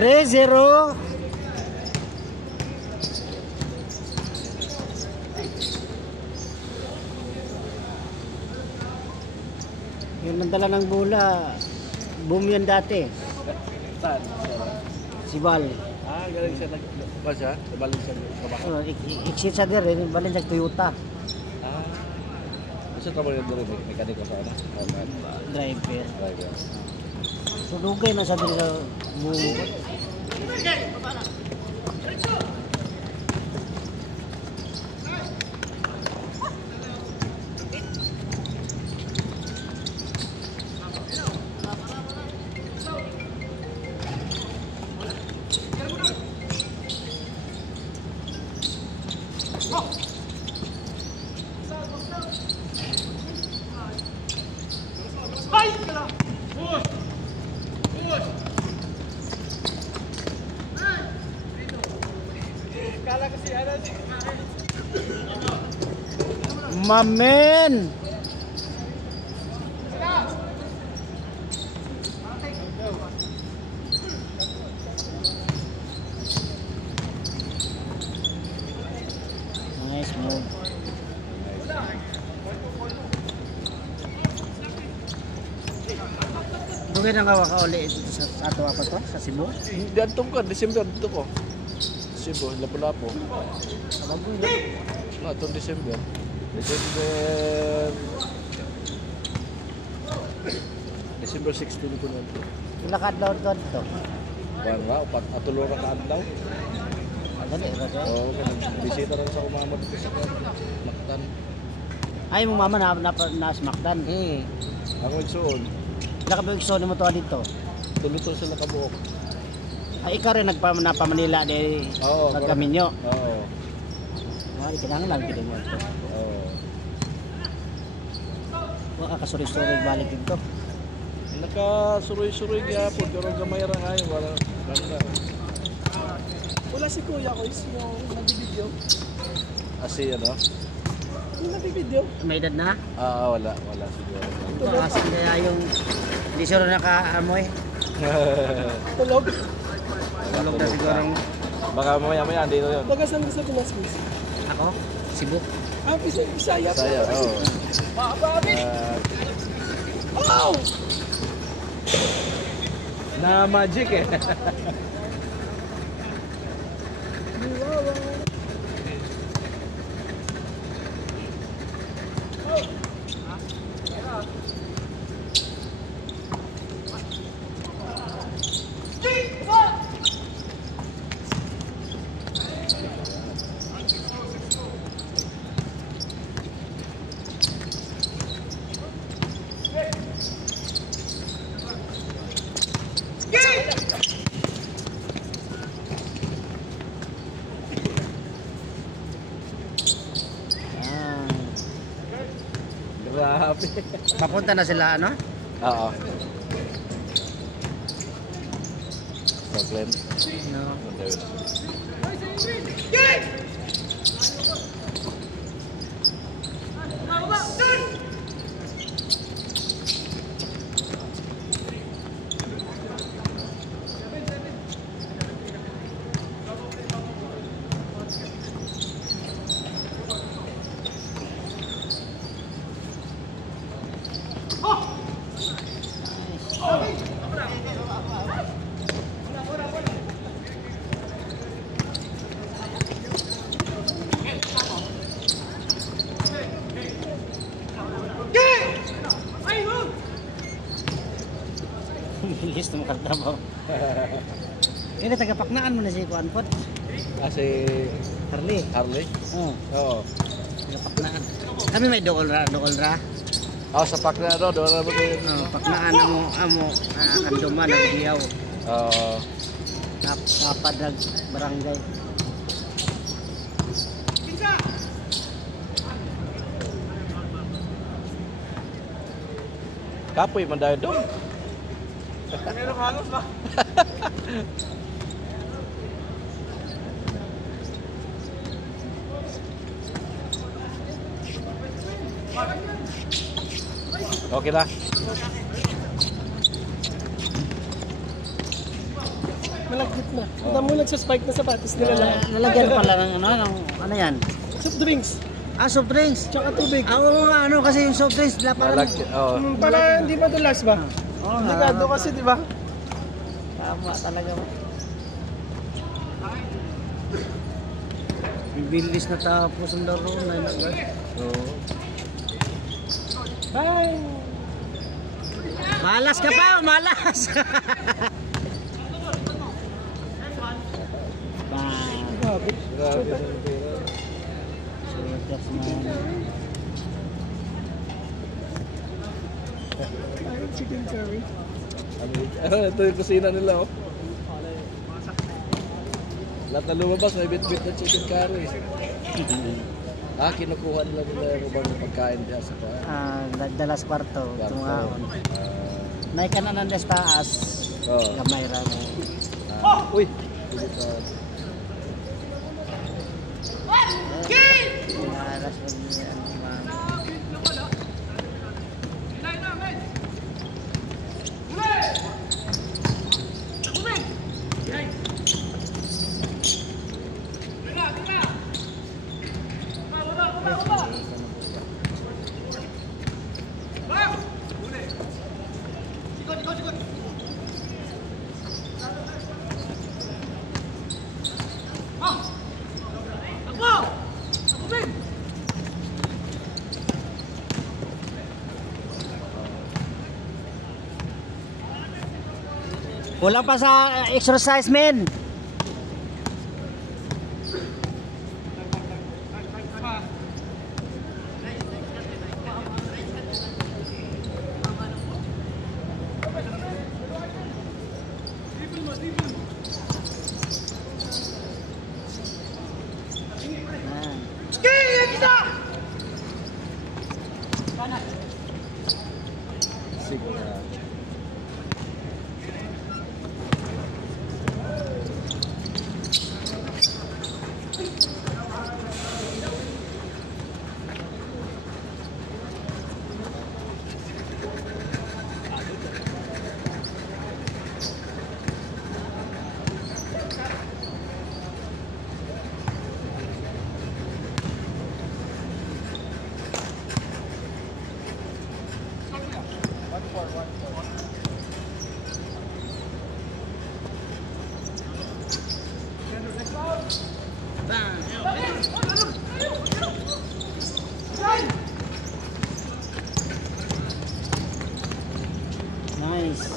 3-0. Yung nagdala ng bola, boom yan dati. Saan? Si Val. Ah, galing siya ba siya? Nabalin siya trabaho. Exit siya din, balin sa Toyota. Ah. Gusto trabaho yung duro, mekaniko sa ano? Driver. Driver. So dugay na sa din sa buo. Mamen. Nice move. Dugay na nga ka uli sa ato ako to sa Cebu. Dantong ka, December dito ko. Cebu, Lapu-Lapu. Bagoy na. No, itong December. December 16 ko na ito. Lakad daw to. Parang upat atulora ka daw. Dali ra siya. Oo, bisita rin sa umamot ko sa Mactan. Ay mo mama na smakdan. Ako igsuon. Nakabig so mo to dito. Tuluto sila kabuok. Ay ikaw rin nagpa-Manila di Oo, magkaminyo. Oo. Ay kailangan lang gid mo. Oo. Wa ka suri-suri balik dito. Naka-suroy-suroy gyapon pero gamay ra ngayon wala banda. Wala si Kuya ko is yung nag-video. Asi ano? Yung nag-video. May edad na? Wala siguro. Ito kasi kaya yung hindi siya naka-amoy. Tulog. Tulog na siguro. Baka mamaya andito yun. Baga saan ka sa Pinas, miss? Ako? Cebu. Ah, Bisaya. Saya, oo. Wow! Na magic eh. Grabe. Papunta na sila ano? Oo. Glenn. No. Bilis na makatabaw. Ini taga-Paknaan mo na si Kuan Pod. Kasi Harley. Harley? Oo. Oo. Taga-Paknaan. Kami may dool ra. Sa Paknaan doon na mo din. Paknaan amo kanduman ang diyaw. Oo. Napadag barangay. Kapoy man daw doon. Meron halos ba? Okay na. Malagkit na. Tignan mo nagsaspike na sapatos nila lahat. Lalagyan pala ng ano yan? Soft drinks. Soft drinks. Tsaka tubig. Oo nga, ano kasi yung soft drinks, parang... Oo. Para hindi madulas ba? Oo nga. Delikado kasi, di ba? Tama talaga. Bibilis na tapos ang laro na yun. Oo. Bye! Malas ka pa, malas! Bang! Grabe. Grabe ang pera. That's man. Ayun, chicken curry. Ito yung kusina nila, oh. Lahat na lumabas, may bit-bit na chicken curry. Kinukuha nila yung ibang pagkain diyan sa Dalas kwarto, tumaon. Naikan na nandes taas. Oo. Gamay ra. Uy! Malas pag Kulang pa sa exercise, men. Sige. Nice.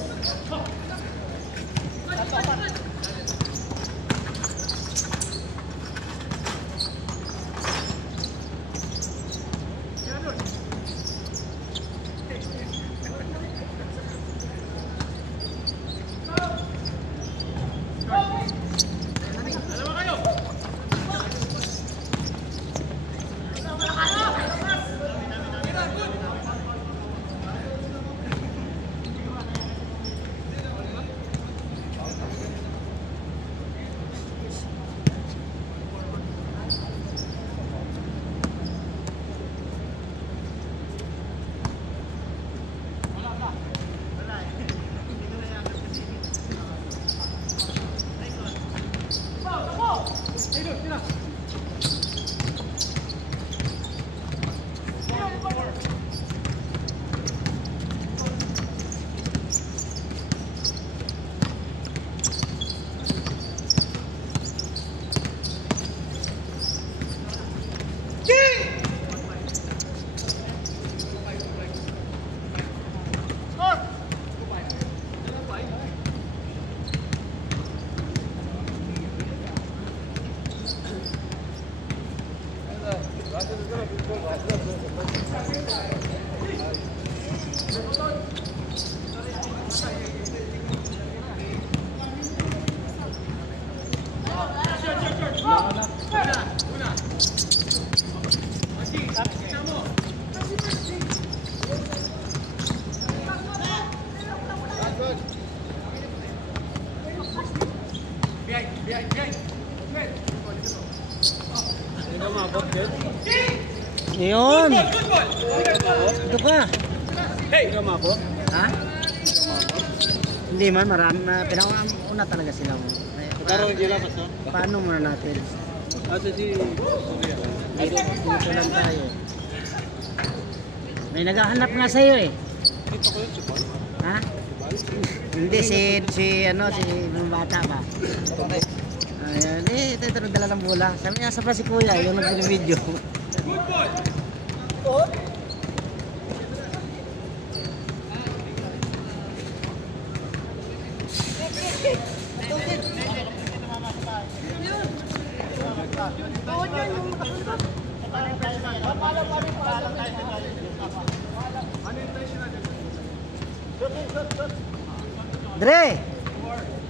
ka. Hey! Gama ako? Ha? Hindi man, marami na. Pinakauna talaga sila. Pero hindi lang kasi. Paano muna natin? Kasi si Dito lang tayo. May naghahanap nga sa'yo eh. Dito ko yun, si Paul. Ha? Hindi, si mga bata ba? Ayan, ito dala ng bola. Sabi niya, sa pa si Kuya, yung nag-video.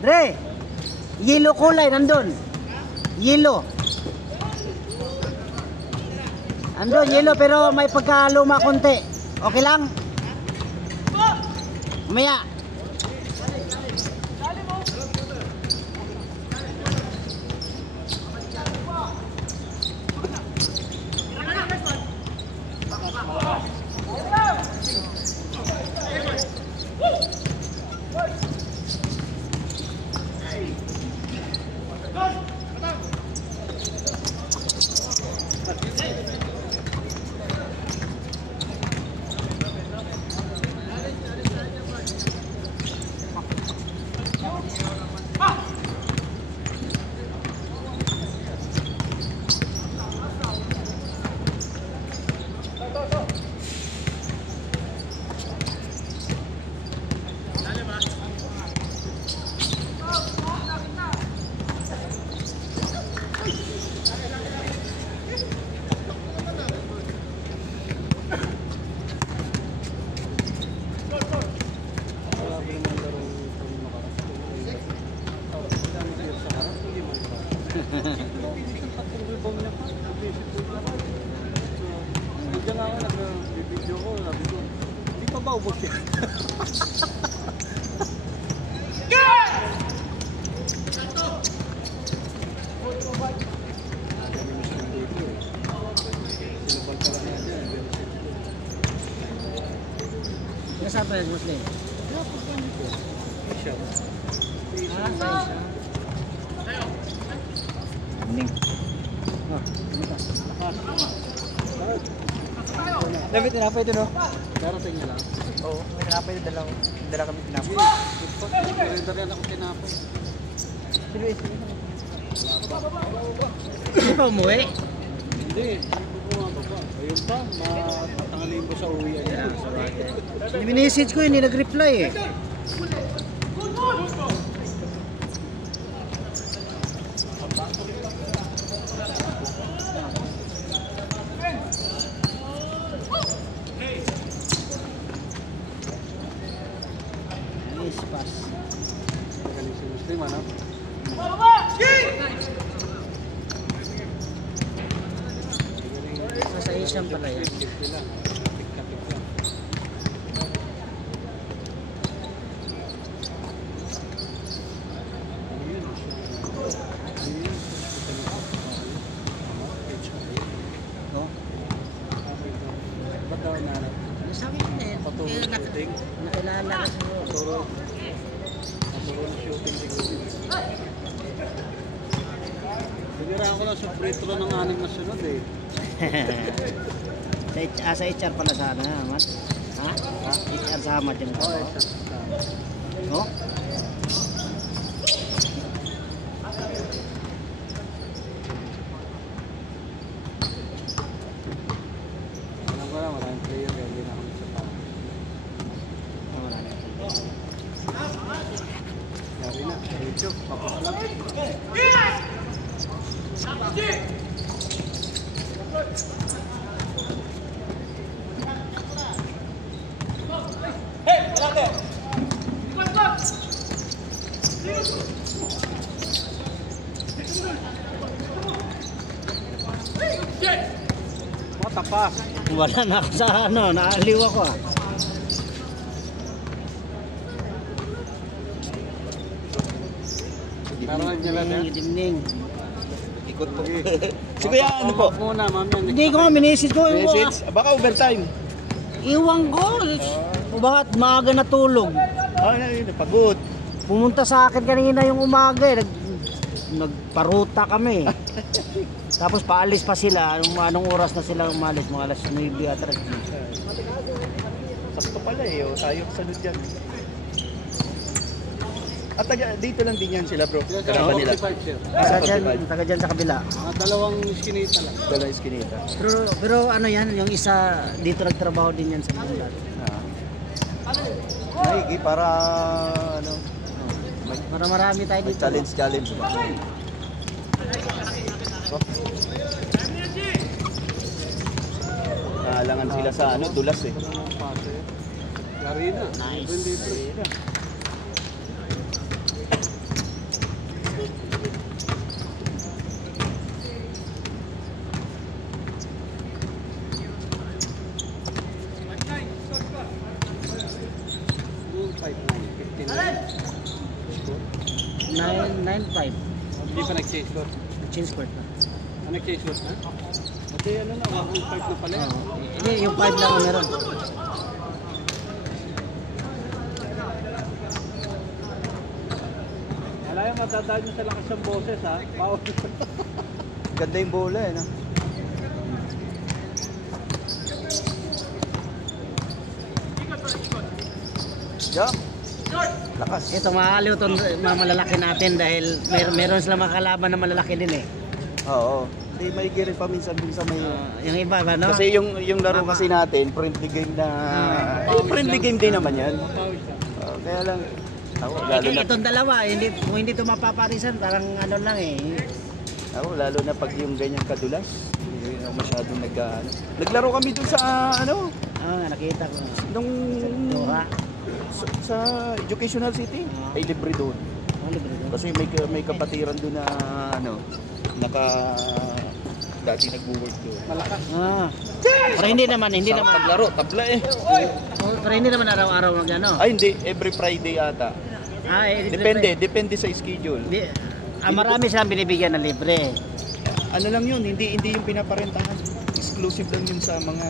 Dre! Yellow kulay, nandun. Yellow. Andun, yellow pero may pagkaluma konti. Okay lang? Mamaya. Diyan ako nag-video ko, sabi ko, hindi pa ba ubos yan? Saan pa yung Muslim? Ning. David, tinapay ito, no? Darating niya lang. Oo, may tinapay ito. Dala kami tinapay. Surrender yan ako tinapay. Sino eh? Hindi pa umuwi? Hindi, hindi ko bumababa. Ayun pa, matatangalin ko sa uwi. Message ko hindi nag-reply eh. Nice pass. Magaling si Muslim, ano? Sa Asian pala yan. Tipid lang. Tik-tapik lang. No? Ba't daw na Sabi ko na yun. patulog Eh, shooting? nakilala ka siguro. Patulog ng shooting siguro. Bigyan ko lang sa free throw ng 6 na sunod eh. Sa HR pala sana, Amat. Ha? HR sa Amat yun. Oo, isa. Oh? Alam ko lang, maraming player kaya hindi na ako sa pa. Wala na. Yari na, YouTube, papasalam. Tapas. Wala na ako sa ano, naaliw ako ah. Naralan niya lang yan. Dimning. Ikot po. Si Kuya, ano po? Muna, mamaya. Hindi ko nga, minisid ko. Message? Baka overtime. Iwan ko. Bakit maaga natulog? Napagod. Pumunta sa akin kanina yung umaga eh. Nagparuta kami. Tapos paalis pa sila. Anong oras na sila umalis? Mga alas 9 at 3. Sakto pala eh. Tayo sunod dyan. At dito lang din yan sila bro. Karapan nila. Taga dyan sa kabila. Dalawang iskinita lang. Dalawang iskinita. Pero ano yan, yung isa dito nagtrabaho din yan sa kabila. Maigi para ano, Para marami tayo dito. challenge ba? So, naalangan sila sa ano, dulas eh. Garina. Nice. Nine 9-5. Hindi pa nag-change court. Change court na. Nag-change court na? Kasi ano na, 1.5 na pala yan. Hindi, yung 5 lang ang meron. Wala yung matadaan nyo sa lakas ng boses ha. Ganda yung bola eh, no? Jump! Lakas. Ito maaliw itong mga malalaki natin dahil meron sila makalaban na malalaki din eh. Oo. Hindi, may rin pa minsan may... Yung iba ba, no? Kasi yung laro kasi natin, friendly game na... friendly game din naman yan. Kaya lang... lalo na... Itong dalawa, kung hindi ito mapaparisan, parang ano lang eh. Lalo na pag yung ganyan kadulas, hindi na masyadong naglaro kami dun sa ano... nakita ko. Nung... Sa Educational City, ay libre doon. Libre doon. Kasi may kapatiran doon na ano, dati nagwo-work doon. Malakas. Pero hindi naman. Paglaro, tabla eh. Pero hindi naman araw-araw mag-ano. Ay hindi, every Friday ata. Depende sa schedule. Marami silang binibigyan ng libre. Ano lang yun, hindi yung pinaparentahan. Exclusive lang yun sa mga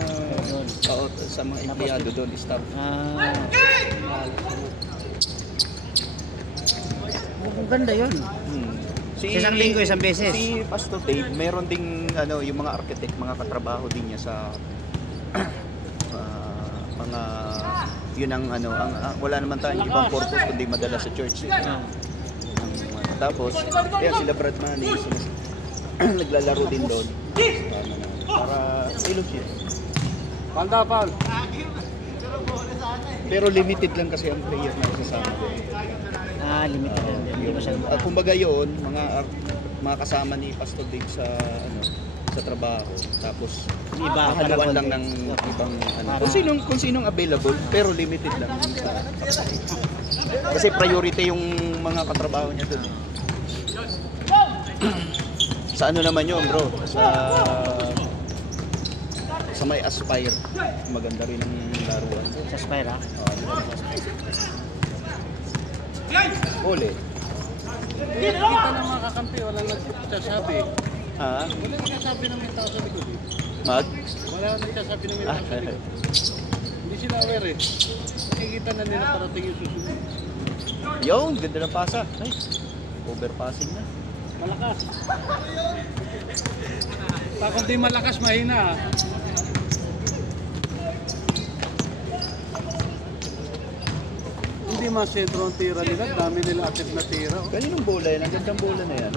empleyado doon, staff. Ang ganda yun. Isang linggo, isang beses. Si Pastor Dave, meron ding ano, yung mga architect, mga katrabaho din niya sa mga yun ang ano, wala naman tayong ibang purpose kundi madala sa church. Tapos, kaya sila Brad Manny, naglalaro din doon. Para fellowship. Foul. Pero limited lang kasi ang player na kasama doon. Limited lang. Hindi masyadong. At kumbaga yun, mga kasama ni Pastor Dave sa ano, sa trabaho. Tapos haluan lang ng ibang ano. Kung sinong available, pero limited lang sa kasi priority yung mga katrabaho niya doon. Sa ano naman yun, bro? Sa may Aspire. Maganda rin ang laruan. Sa Aspire, ha? Ole. Kita ng mga kakampi, wala nagsasabi. Ha? Wala nagsasabi ng may tao sa likod eh. Wala nagsasabi ng may tao sa likod. Hindi sila aware eh. Nakikita na nila parating yung susunod. Yun, ganda ng pasa. Ay, overpassing na. Malakas. Kung di malakas, mahina. Hindi masentro ang tira nila. Dami nila atip na tira. Kaninong bola yan? Ang gandang bola na yan.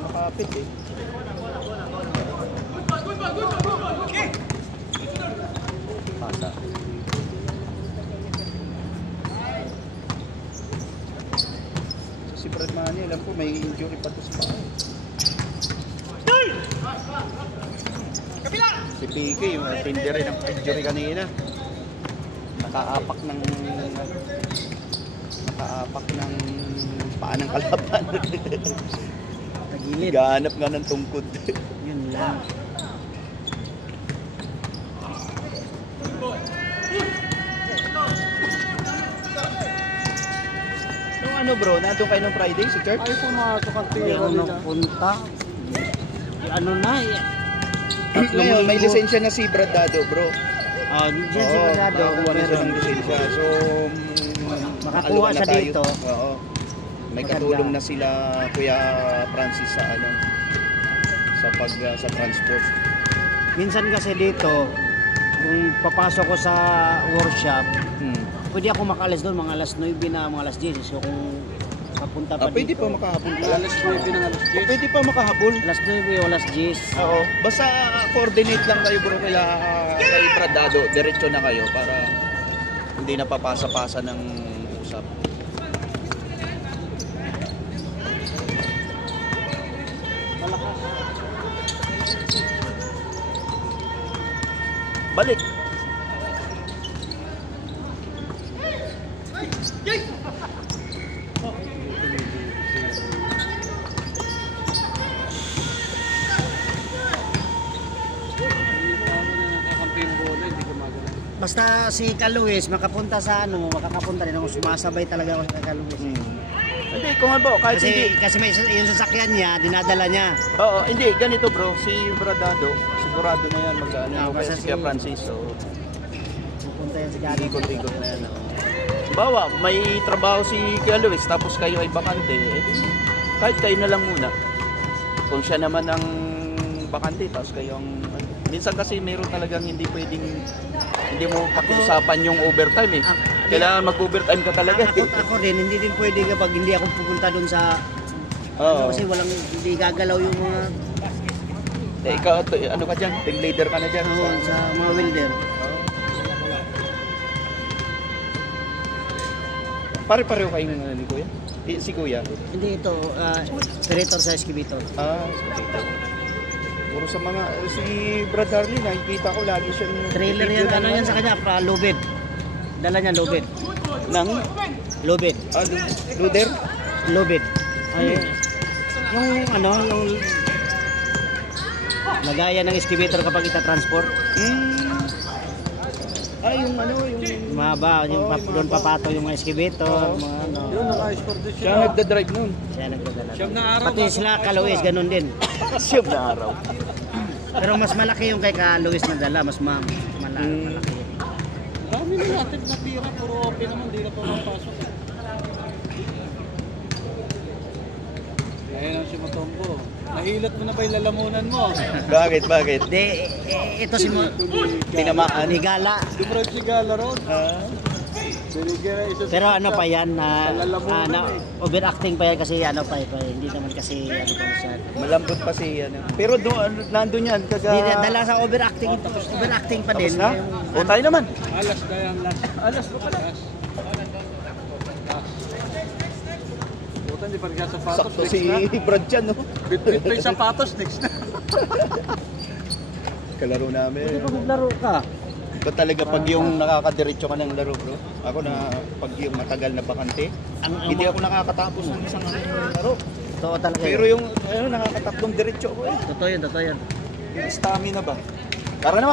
Nakapit eh. Pasa. Si Brad Manny, alam ko may injury pa to sa paa. Si PK, yung tindi rin ang injury kanina. Nakaapak ng paa ng kalaban. Tagilid. Gahanap nga ng tungkod. Yun lang. Nung ano bro, nandun kayo nung Friday sa church? Ay, pumasok ang Hindi tira ako nila. nagpunta. Ano na, Ngayon, may lisensya na si Bradado, bro. Oh, dyan si Oo, Brigado. nakakuha na siya ng lisensya. So, Makakuha maaluan siya tayo. dito. Oo. May Maganda. katulong na sila Kuya Francis sa ano sa transport. Minsan kasi dito, kung papasok ko sa workshop, pwede ako makaalis doon mga alas 9 na, mga alas 10. So kung papunta pa Pwede dito, pa makahabol ka. Alas 9 ng alas 10. Pwede pa makahabol. alas 9 o alas 10. Oo. Basta coordinate lang kayo bro kay Bradado. Diretso na kayo para hindi na papasa-pasa ng usap. Balik. Hindi ka magana. Basta si Kaluis makapunta sa ano, makakapunta rin ako, sumasabay talaga ako sa Kaluis. Hindi, kung ano, kahit hindi. Kasi may yung sasakyan niya, dinadala niya. Oo, hindi, ganito bro, si Bradado, sigurado na yan mag-ano, Ah, kaya basta si Kuya si- Francis, so Pupunta yan sa Kaluis. ikot-ikot na yan. Bawa, may trabaho si Kuya Luis, tapos kayo ay bakante, kahit kayo na lang muna. Kung siya naman ang bakante, tapos kayo ang... Minsan kasi meron talagang hindi pwedeng, hindi mo pakiusapan yung overtime eh. Kailangan mag-overtime ka talaga. Ako rin, hindi din pwede kapag hindi ako pupunta doon sa... Oo. Kasi walang, hindi gagalaw yung mga... Ikaw, ano ka dyan? Team leader ka na dyan. Oo, sa mga welder. Pare-pareho kayong ni Kuya? Si Kuya? Hindi ito, operator sa excavator. Okay. Puro sa mga, si Brad Harley, nakikita ko lagi siyang... Trailer yan, ano yan sa kanya, lubid. Dala niya lubid. Nang? Lubid. Luder? Lubid. Ay, yung ano, yung lagayan ng excavator kapag ita-transport. Yung ano, yung... Mahaba, yung doon papato yung mga excavator, mga ano. Yun, naka-ice for this Siya nagdadrive nun. Siya nagdadala. Siyam na araw. Pati sila Kaluis, ganun din. Siyam na araw. Pero mas malaki yung kay Kaluis na dala, mas malaki. Dami na natin na tira, puro open naman, di na pa mapasok. Ayan ang si Matombo. Nahilat mo na ba yung lalamunan mo? Bakit? De, ito si mo, Tinamaan. ni Gala. Dumrive si Gala ron. Binigyan na isa Pero ano pa yan, lalamunan na overacting pa yan kasi ano pa, hindi naman kasi ano pa siya. Malambot pa si ano. Pero doon, nandun yan. Hindi, dala sa overacting, overacting pa din. Na? Yung- O tayo naman. Alas na yan, last. Alas mo pala. Last. Puta, hindi pa rin sapatos. Sakto Next si na. Brad dyan, no? Bit-bit pa yung sapatos, next na. Kalaro namin. Hindi pa maglaro ka. Ba talaga pag yung nakakadiretso ka ng laro, bro? Ako na pag yung matagal na bakante, hindi ako nakakatapos ng isang laro. Totoo talaga. Pero yung nakakatatlong diretso ko eh. Totoo yun, totoo yan. Yung stamina ba? Tara naman.